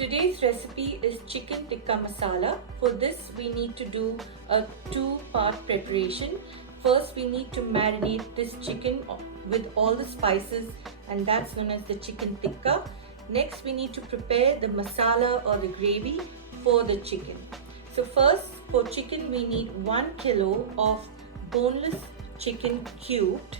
Today's recipe is chicken tikka masala. For this we need to do a two-part preparation. First we need to marinate this chicken with all the spices, and that's known as the chicken tikka. Next we need to prepare the masala or the gravy for the chicken. So first, for chicken we need 1 kilo of boneless chicken cubed,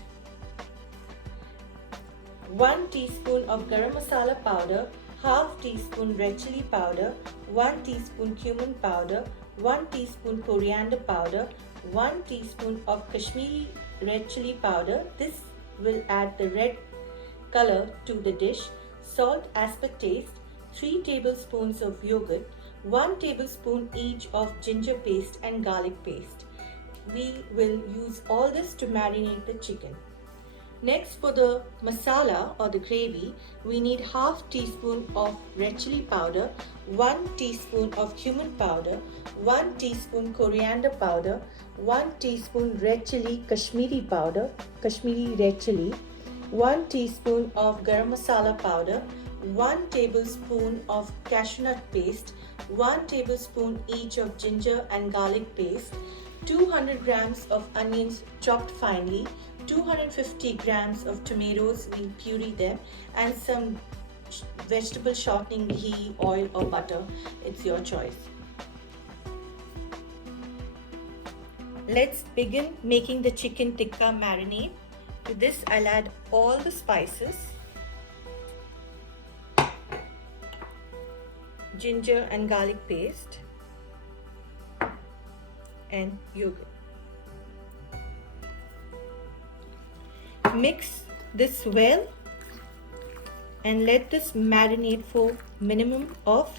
1 teaspoon of garam masala powder, half teaspoon red chilli powder, 1 teaspoon cumin powder, 1 teaspoon coriander powder, 1 teaspoon of Kashmiri Red Chilly powder. This will add the red color to the dish. Salt as per taste, 3 tablespoons of yogurt, 1 tablespoon each of ginger paste and garlic paste. We will use all this to marinate the chicken. Next, for the masala or the gravy, we need half teaspoon of red chilli powder, 1 teaspoon of cumin powder, 1 teaspoon coriander powder, 1 teaspoon red chilli Kashmiri powder, Kashmiri Red Chilly, 1 teaspoon of garam masala powder, 1 tablespoon of cashewnut paste, 1 tablespoon each of ginger and garlic paste, 200 grams of onions chopped finely, 250 grams of tomatoes, we puree them, and some vegetable shortening, ghee, oil or butter. It's your choice. Let's begin making the chicken tikka marinade. To this I'll add all the spices, ginger and garlic paste, and yogurt. Mix this well and let this marinate for minimum of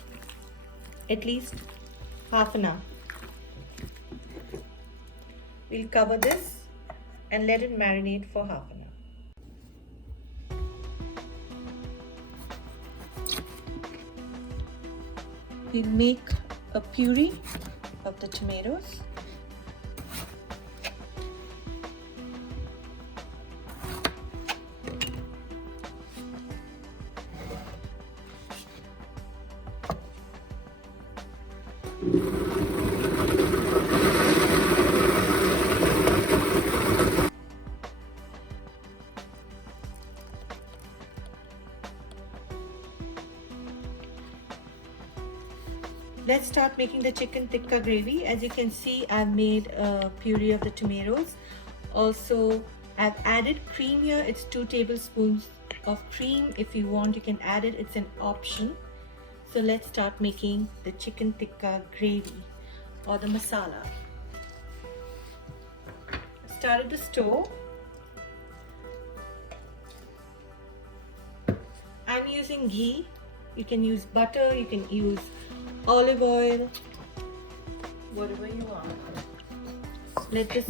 at least half an hour. We'll cover this and let it marinate for half an hour. We'll make a puree of the tomatoes. Let's start making the chicken tikka gravy. As you can see, I've made a puree of the tomatoes. Also, I've added cream here. It's 2 tablespoons of cream. If you want, you can add it. It's an option. So let's start making the chicken tikka gravy or the masala. Start at the stove. I'm using ghee. You can use butter, you can use olive oil, whatever you want. Let this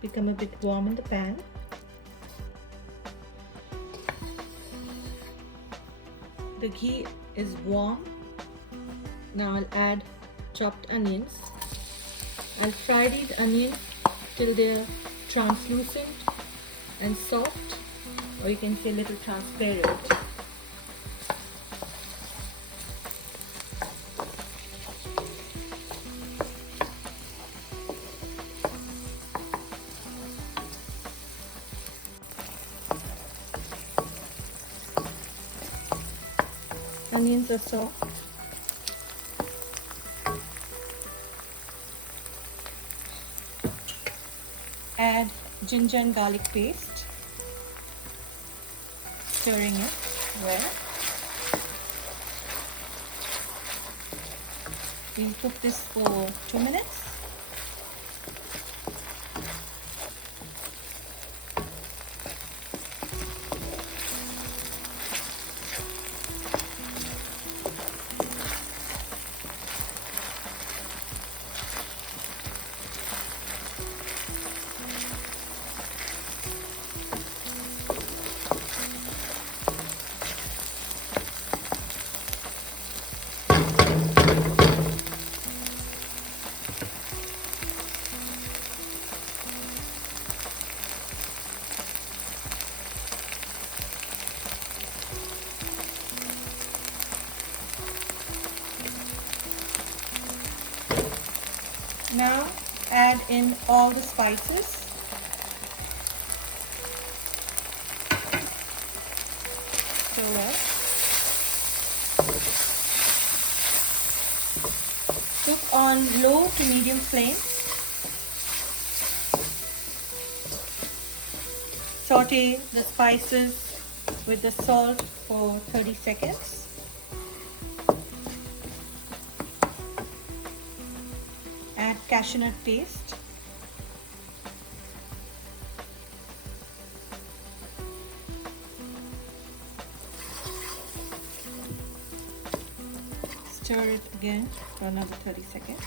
become a bit warm in the pan. The ghee is warm. Now I'll add chopped onions. I'll fry these onions till they're translucent and soft, or you can say a little transparent. Onions are soft. Add ginger and garlic paste, stirring it well. We'll cook this for 2 minutes. Now add in all the spices. Stir well. Cook on low to medium flame. Saute the spices with the salt for 30 seconds. Add cashewnut paste. Stir it again for another 30 seconds.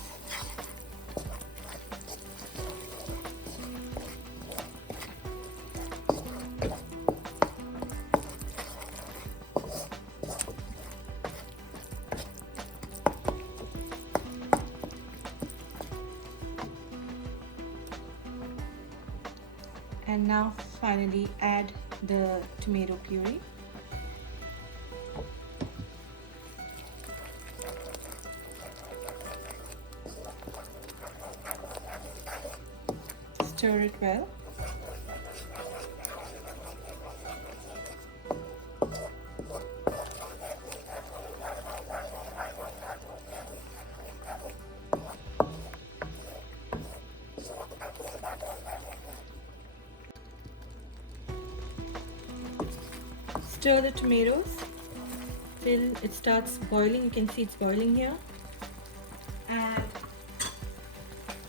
And now finally add the tomato puree. Stir it well. Stir the tomatoes till it starts boiling. You can see it's boiling here. Add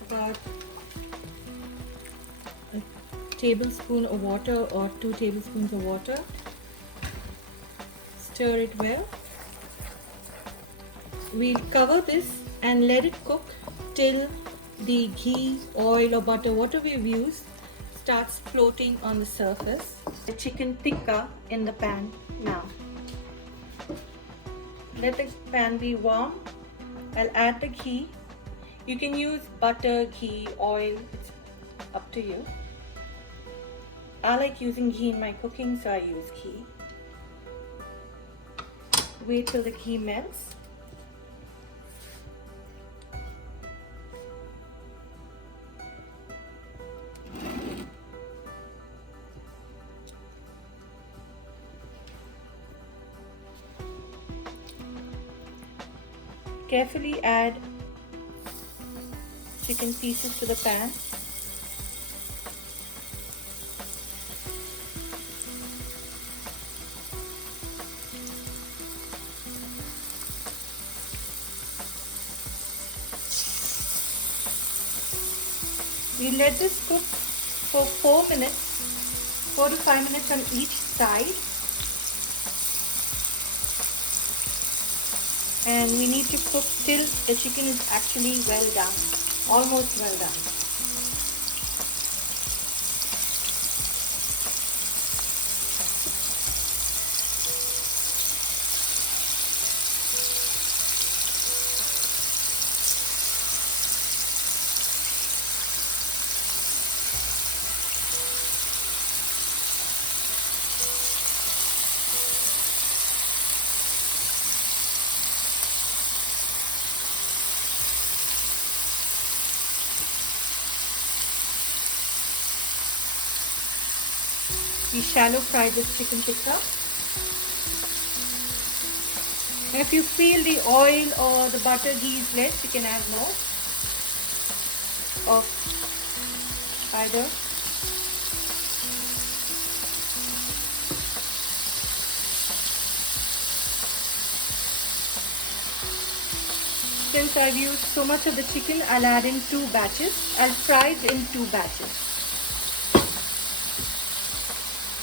about a tablespoon of water or 2 tablespoons of water. Stir it well. We'll cover this and let it cook till the ghee, oil or butter, whatever we've used, starts floating on the surface. The chicken tikka in the pan now. Let the pan be warm. I'll add the ghee. You can use butter, ghee, oil, it's up to you. I like using ghee in my cooking, so I use ghee. Wait till the ghee melts. Carefully add chicken pieces to the pan. We let this cook for 4 minutes, 4 to 5 minutes on each side. And we need to cook till the chicken is actually well done, almost well done. We shallow fry this chicken tikka. If you feel the oil or the butter ghee is less, you can add more of either. Since I've used so much of the chicken, I'll add in 2 batches. I'll fry it in 2 batches.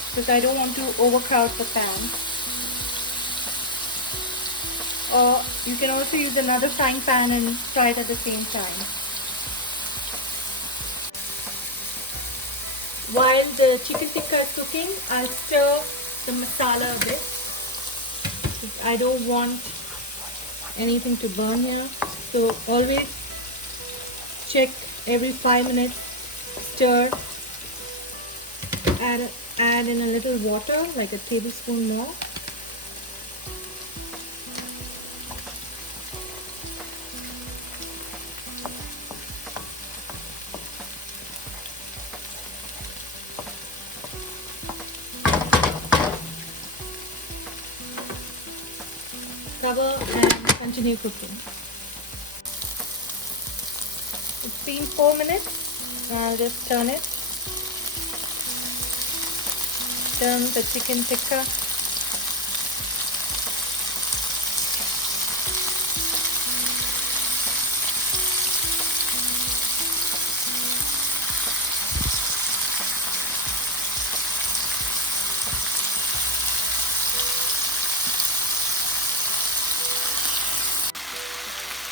Because I don't want to overcrowd the pan. Or you can also use another frying pan and fry it at the same time. While the chicken tikka is cooking, I'll stir the masala a bit. I don't want anything to burn here. So always check every 5 minutes, stir, add in a little water, like a tablespoon more. Cover and continue cooking. It's been 4 minutes. I'll just turn it. Turn the chicken tikka.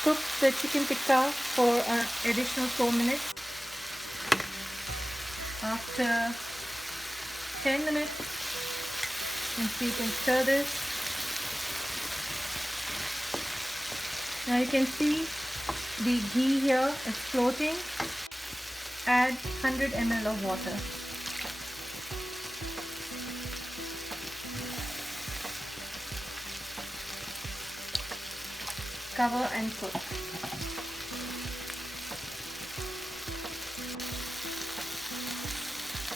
Cook the chicken tikka for an additional 4 minutes. After 10 minutes, you can stir this. Now you can see the ghee here is floating. Add 100 ml of water. Cover and cook.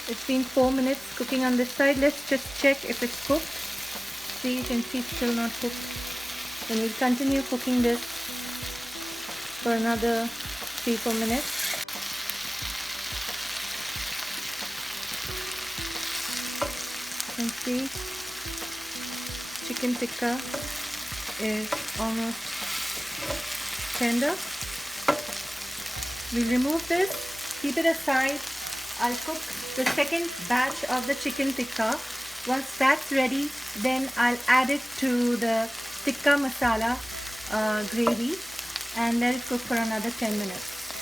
It's been 4 minutes cooking on this side. Let's just check if it's cooked. See, you can see it's still not cooked. Then we'll continue cooking this for another 3-4 minutes. You can see chicken tikka is almost tender. We'll remove this, keep it aside. I'll cook the second batch of the chicken tikka. Once that's ready, then I'll add it to the tikka masala gravy and let it cook for another 10 minutes.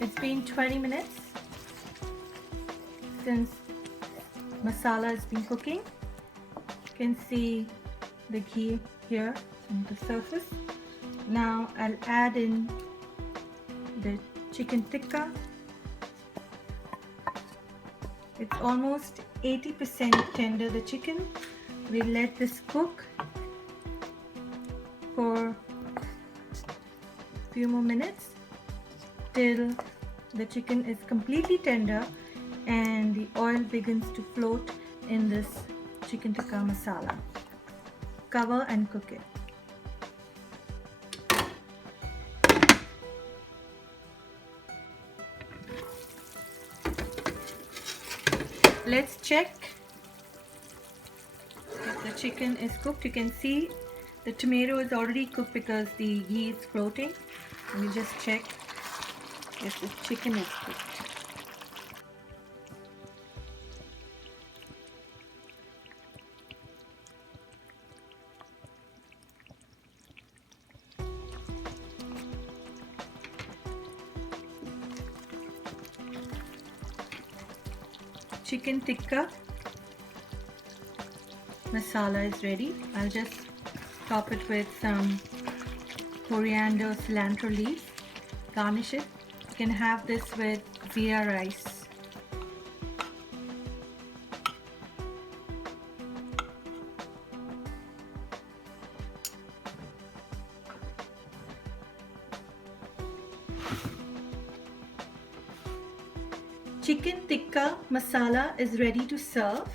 It's been 20 minutes since masala has been cooking. You can see the ghee here on the surface. Now I'll add in the chicken tikka. It's almost 80% tender, the chicken. We'll let this cook for a few more minutes till the chicken is completely tender and the oil begins to float in this chicken tikka masala. Cover and cook it. Let's check if the chicken is cooked. You can see the tomato is already cooked because the ghee is floating. Let me just check if the chicken is cooked. Chicken tikka masala is ready. I'll just top it with some coriander, cilantro leaves. Garnish it. You can have this with zira rice. Chicken tikka masala is ready to serve.